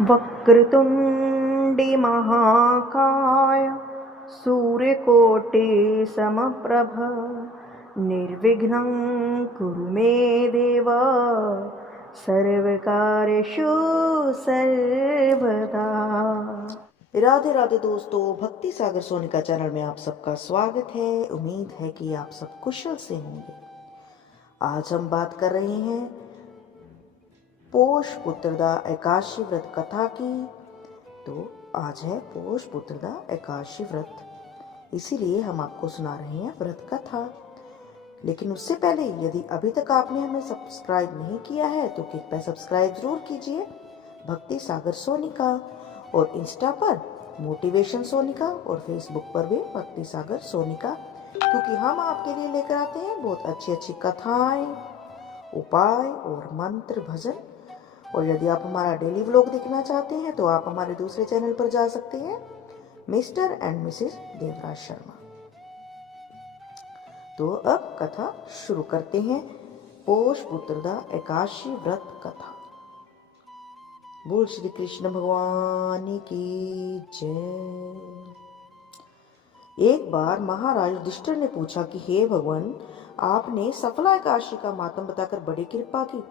वक्रतुण्डी महाकाय सूर्यकोटि समप्रभ निर्विघ्नं कुरु मे देव सर्वकार्येषु सर्वदा। राधे राधे दोस्तों, भक्ति सागर सोनिका चैनल में आप सबका स्वागत है। उम्मीद है कि आप सब कुशल से होंगे। आज हम बात कर रहे हैं पोष पुत्रदा एकादशी व्रत कथा की। तो आज है पोष पुत्रदा एकादशी व्रत, इसीलिए हम आपको सुना रहे हैं व्रत कथा। लेकिन उससे पहले यदि अभी तक आपने हमें सब्सक्राइब नहीं किया है तो कृपया सब्सक्राइब जरूर कीजिए भक्ति सागर सोनिका, और इंस्टा पर मोटिवेशन सोनिका और फेसबुक पर भी भक्ति सागर सोनिका, क्योंकि हम आपके लिए लेकर आते हैं बहुत अच्छी अच्छी कथाएं, उपाय और मंत्र भजन। और यदि आप हमारा डेली व्लॉग देखना चाहते हैं तो आप हमारे दूसरे चैनल पर जा सकते हैं, mister and Mrs Devraj Sharma. तो अब कथा शुरू करते हैं। पोष पुत्रदा एकादशी व्रत कथा। बोल श्री कृष्ण भगवान की जय। एक बार महाराज युधिष्ठिर ने पूछा कि हे भगवान, आपने सफला एकादशी का मातम बताकर बड़ी कृपा की।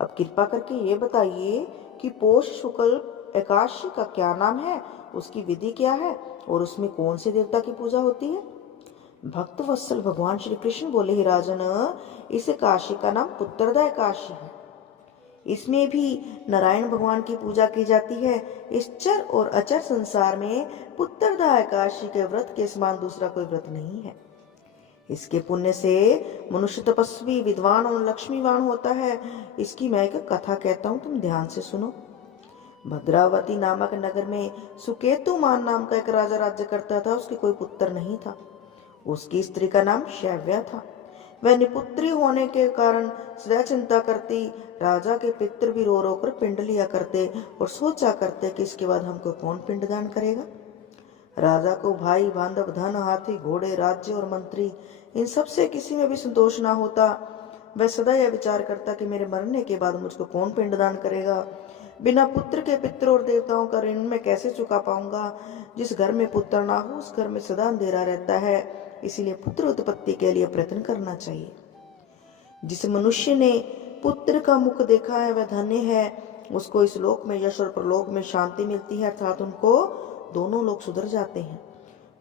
अब कृपा करके ये बताइए कि पोष शुक्ल एकादशी का क्या नाम है, उसकी विधि क्या है और उसमें कौन से देवता की पूजा होती है। भक्त वत्सल भगवान श्री कृष्ण बोले, ही राजन, इस एकादशी का नाम पुत्रदा एकादशी है। इसमें भी नारायण भगवान की पूजा की जाती है। इस चर और अचर संसार में पुत्रदा एकादशी के व्रत के समान दूसरा कोई व्रत नहीं है। इसके पुण्य से मनुष्य तपस्वी, विद्वान और लक्ष्मीवान होता है। इसकी मैं एक कथा कहता हूँ, तुम ध्यान से सुनो। भद्रावती नामक नगर में सुकेतुमान नाम का एक राजा राज्य करता था। उसके कोई पुत्र नहीं था। उसकी स्त्री का नाम शैव्या था। वह निपुत्री होने के कारण सदा चिंता करती। राजा के पितृ भी रो रो कर पिंड लिया करते और सोचा करते कि इसके बाद हमको कौन पिंडदान करेगा। राजा को भाई, बांधव, धन, हाथी, घोड़े, राज्य और मंत्री, इन सब से किसी में भी संतोष ना होता। वह सदा यह विचार करता कि मेरे मरने के बाद मुझको कौन पिंडदान करेगा। बिना पुत्र के पितरों और देवताओं का ऋण मैं कैसे चुका पाऊंगा। जिस घर में पुत्र ना हो उस घर में सदा अंधेरा रहता है। इसीलिए पुत्र उत्पत्ति के लिए प्रयत्न करना चाहिए। जिस मनुष्य ने पुत्र का मुख देखा है वह धन्य है। उसको इस लोक में यश और परलोक में शांति मिलती है, अर्थात उनको दोनों लोग सुधर जाते हैं।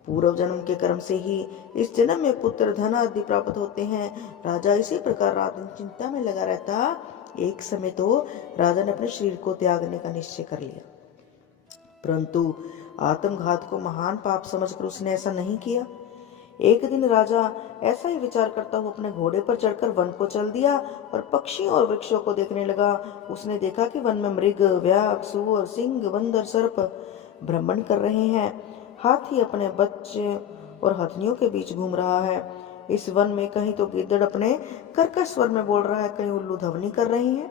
पूर्व जन्म के कर्म से ही इस जन्म में पुत्र, धन आदि प्राप्त होते हैं। राजा इसी प्रकार रात दिन चिंता में लगा रहता। एक समय तो राजा ने अपने शरीर को त्यागने का निश्चय कर लिया, परंतु आत्मघात को महान पाप समझकर उसने ऐसा नहीं किया। एक दिन राजा ऐसा ही विचार करता हुआ अपने घोड़े पर चढ़कर वन को चल दिया और पक्षियों और वृक्षों को देखने लगा। उसने देखा कि वन में मृग, व्याघ, सूअर, सिंह, बंदर, सर्प भ्रमण कर रहे हैं। हाथी अपने बच्चे और हथनियों के बीच घूम रहा है। इस वन में कहीं तो गिद्दड़ अपने कर्कश स्वर में बोल रहा है, कहीं उल्लू ध्वनि कर रही है।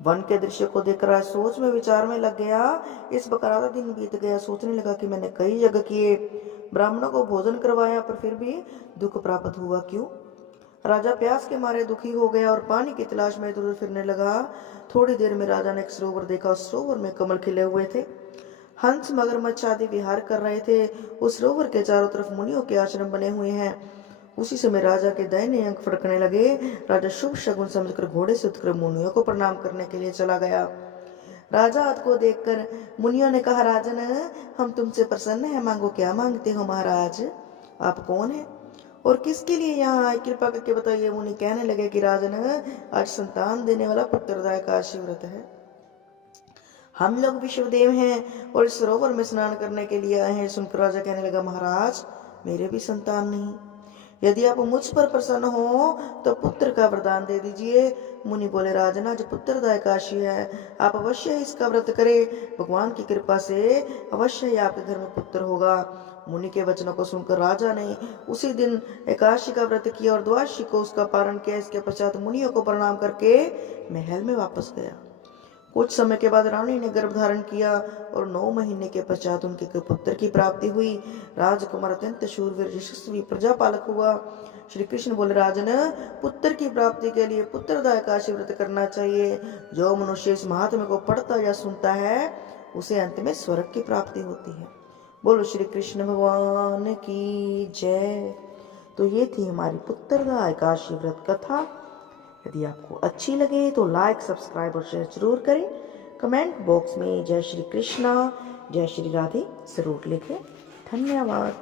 वन के दृश्य को देख रहा सोच में विचार में लग गया। इस बकर आधा दिन बीत गया। सोचने लगा कि मैंने कई यज्ञ किए, ब्राह्मणों को भोजन करवाया, पर फिर भी दुख प्राप्त हुआ क्यों। राजा प्यास के मारे दुखी हो गया और पानी की तलाश में इधर उधर फिरने लगा। थोड़ी देर में राजा ने एक सरोवर देखा। उस सरोवर में कमल खिले हुए थे। हंस, मगरमच्छ आदि विहार कर रहे थे। उस सरोवर के चारों तरफ मुनियों के आश्रम बने हुए हैं। उसी समय राजा के दाहिने अंग फड़कने लगे। राजा शुभ शगुन समझकर घोड़े से उतरकर मुनियों को प्रणाम करने के लिए चला गया। राजा को देखकर मुनियों ने कहा, राजन, हम तुमसे प्रसन्न हैं, मांगो। क्या मांगते हो महाराज? आप कौन हैं और किसके लिए यहाँ आए, कृपा करके बताइए। मुनि कहने लगे कि राजन, आज संतान देने वाला पुत्रदा एकादशी व्रत है। हम लोग विश्वदेव हैं और इस सरोवर में स्नान करने के लिए आए हैं। सुनकर राजा कहने लगा, महाराज, मेरे भी संतान नहीं। यदि आप मुझ पर प्रसन्न हो तो पुत्र का वरदान दे दीजिए। मुनि बोले, राजन, आज पुत्रदा एकादशी है, आप अवश्य ही इसका व्रत करें। भगवान की कृपा से अवश्य ही आपके घर में पुत्र होगा। मुनि के वचनों को सुनकर राजा ने उसी दिन एकादशी का व्रत किया और द्वादशी को उसका पारण किया। इसके पश्चात मुनियों को प्रणाम करके महल में वापस गया। कुछ समय के बाद रानी ने गर्भ धारण किया और 9 महीने के पश्चात उनके पुत्र की प्राप्ति हुई। राजकुमार अत्यंत शूरवीर, यशस्वी, प्रजापालक हुआ। श्री कृष्ण बोले, राजन, पुत्र की प्राप्ति के लिए पुत्रदा एकादशी व्रत करना चाहिए। जो मनुष्य इस महात्म्य को पढ़ता या सुनता है उसे अंत में स्वर्ग की प्राप्ति होती है। बोलो श्री कृष्ण भगवान की जय। तो ये थी हमारी पुत्रदा एकादशी व्रत कथा। यदि आपको अच्छी लगे तो लाइक, सब्सक्राइब और शेयर जरूर करें। कमेंट बॉक्स में जय श्री कृष्णा, जय श्री राधे जरूर लिखें। धन्यवाद।